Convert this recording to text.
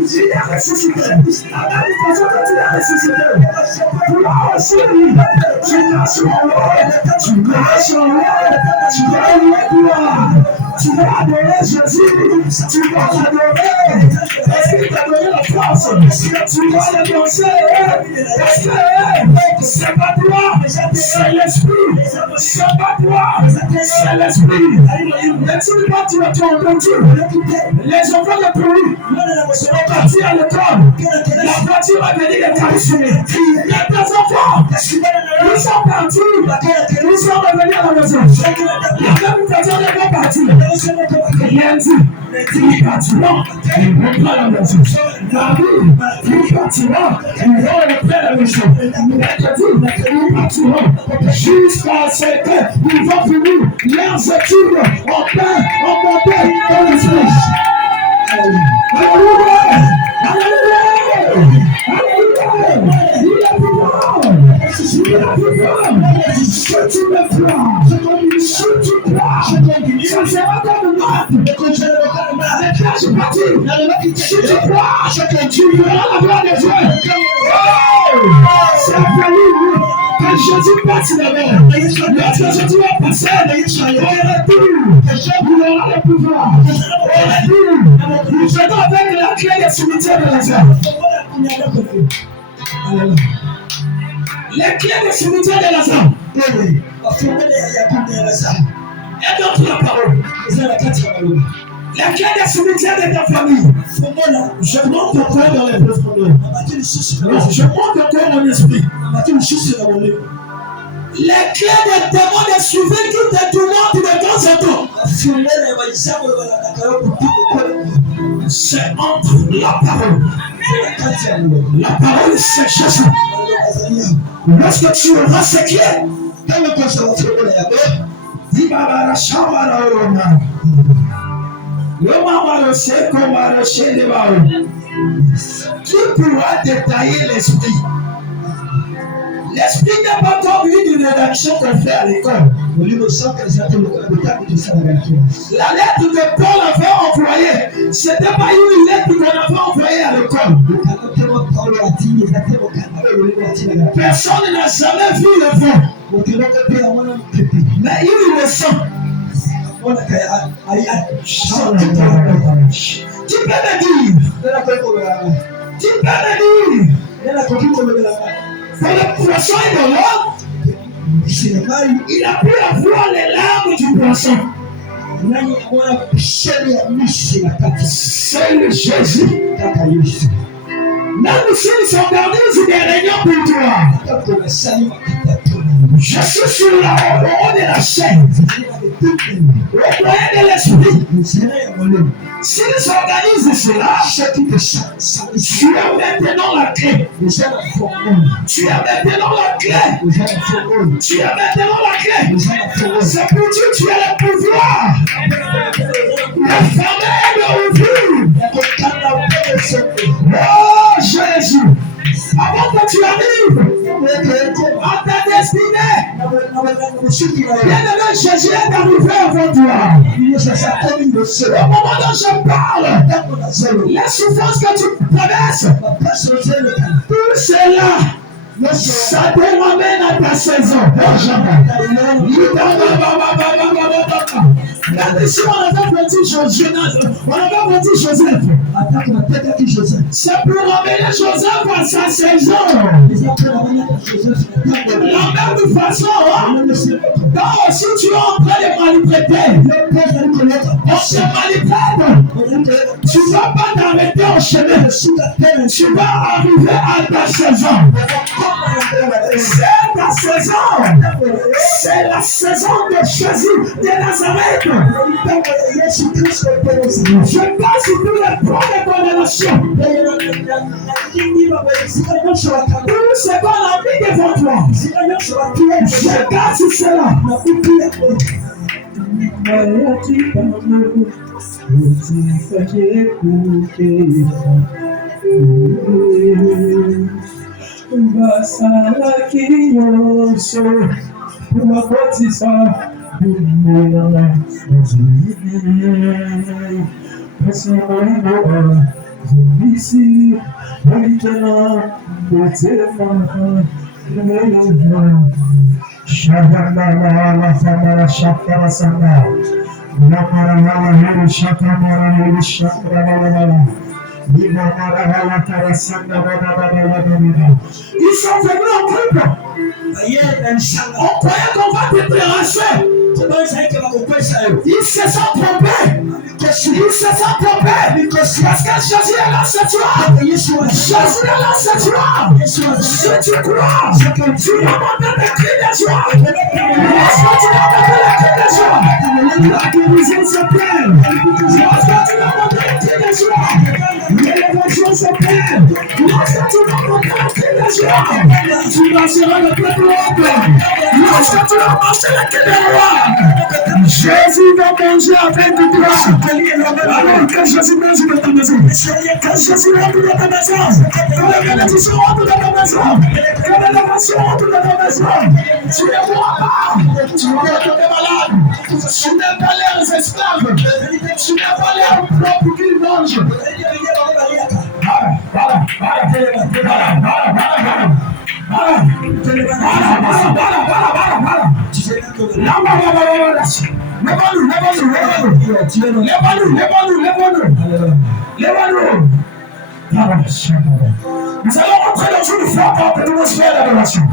Il est ressuscité. La même façon que tu es ressuscité. Toi aussi, tu marches sur l'eau. Tu marches sur l'eau. Tu vas louer gloire. Tu vas adorer Jésus. Tu vas l'adorer. Parce qu'il t'a donné la force. Tu vas le danser. Parce que c'est pas toi, c'est l'esprit. C'est pas toi, c'est l'esprit. Mais tu vas, tu as entendu. Les enfants de Pérou sont partis à l'école. La voiture a donné les calciner. Les deux enfants, ils sont partis. Ils sont revenus à la maison. La même voiture n'est pas partie. Lundi, ils partiront. Ils vont à la maison. Mardi, ils partiront. Ils vont rentrer à la maison. Mercredi, ils partiront. Jusqu'à ce qu'ils vont finir leurs études en paix, en bonté, dans l'esprit. Alléluia! Alléluia! Alléluia! Il est pouvoir! Il est pouvoir! Si tu me crois, si tu crois, ça sera comme moi. Avec là, je partis. Si tu crois, tu verras la gloire de Dieu. C'est fini. Quand Jésus passe la mer, lorsque Jésus va passer, on aura le pouvoir. Nous allons avec la clé des cimetières de Lazare. Les clés des cimetières de Lazare. Et donc la parole. La clé des cimetières de ta famille. Je monte encore dans les profondeurs. Je monte encore mon esprit. Les clés des démons des souvenirs qui te tourmentent de temps en temps. C'est entre la parole. La parole, c'est Jésus. Lorsque tu auras ces clés, tu pourras détailler l'esprit. L'esprit n'est pas comme une rédaction qu'on fait à l'école. La lettre que Paul avait envoyée, ce n'était pas une lettre qu'on avait envoyée à l'école. Personne n'a jamais vu le vent. Mais il le sent. Tu peux me dire. Tu peux me dire. Quand le poisson est dans l'eau, il a pu avoir les larmes du poisson. C'est le Jésus. Même s'il s'organise des réunions pour toi, je suis sur la haut de la chaîne, au moyen de l'esprit. S'il s'organise cela, tu as maintenant la clé. Tu as maintenant la clé. Tu as maintenant la clé. C'est pour Dieu, tu as le pouvoir. La famille de ouvrir. Oh Jésus, avant que tu arrives à ta destinée, bien-aimé, Jésus est arrivé avant toi. Au moment dont je parle, les souffrances que tu traverses, tout cela, ça te ramène à ta saison. Si on avait petit Joseph, c'est pour ramener Joseph à sa saison. De la même façon, quand aussi tu es en train de manipuler, on se manipule. Tu ne vas pas t'arrêter en chemin. Tu vas arriver à ta saison. C'est ta saison. C'est la saison de Jésus de Nazareth. Je passe sur tous les points de condamnation. Tout ce qu'on a mis devant toi, je passe sur cela. Ici, maintenant, Shabana la Famara Shakara Sanda, Naparana Hiri Shakamara Hiri Shakara. Ils sont venus en groupe. On croyait qu'on va te terrasser. Ils se sont trompés. Ils se sont trompés. Parce que Jésus est là cette fois. Jésus est là cette fois. Si tu crois, tu vas monter des cris de joie. Lorsque tu vas monter des cris de joie, la guérison s'opère. Lorsque tu vas monter des cris de joie, l'élévation s'opère. Lorsque tu vas monter des cris de joie, tu lanceras le peuple au peuple. Lorsque tu vas marcher les cris de roi, Jésus va manger avec toi. Alors que Jésus mange dans ta maison, que Jésus rentre dans ta maison, que la bénédiction rentre dans ta maison, que l'élévation rentre dans ta maison. Tu ne vois pas, tu vois que tu es malade, tu n'es pas les esclaves, tu n'es pas les propres qui mangent. Lève-nous. Nous allons rentrer dans une foi pour que nous nous fassions l'adoration.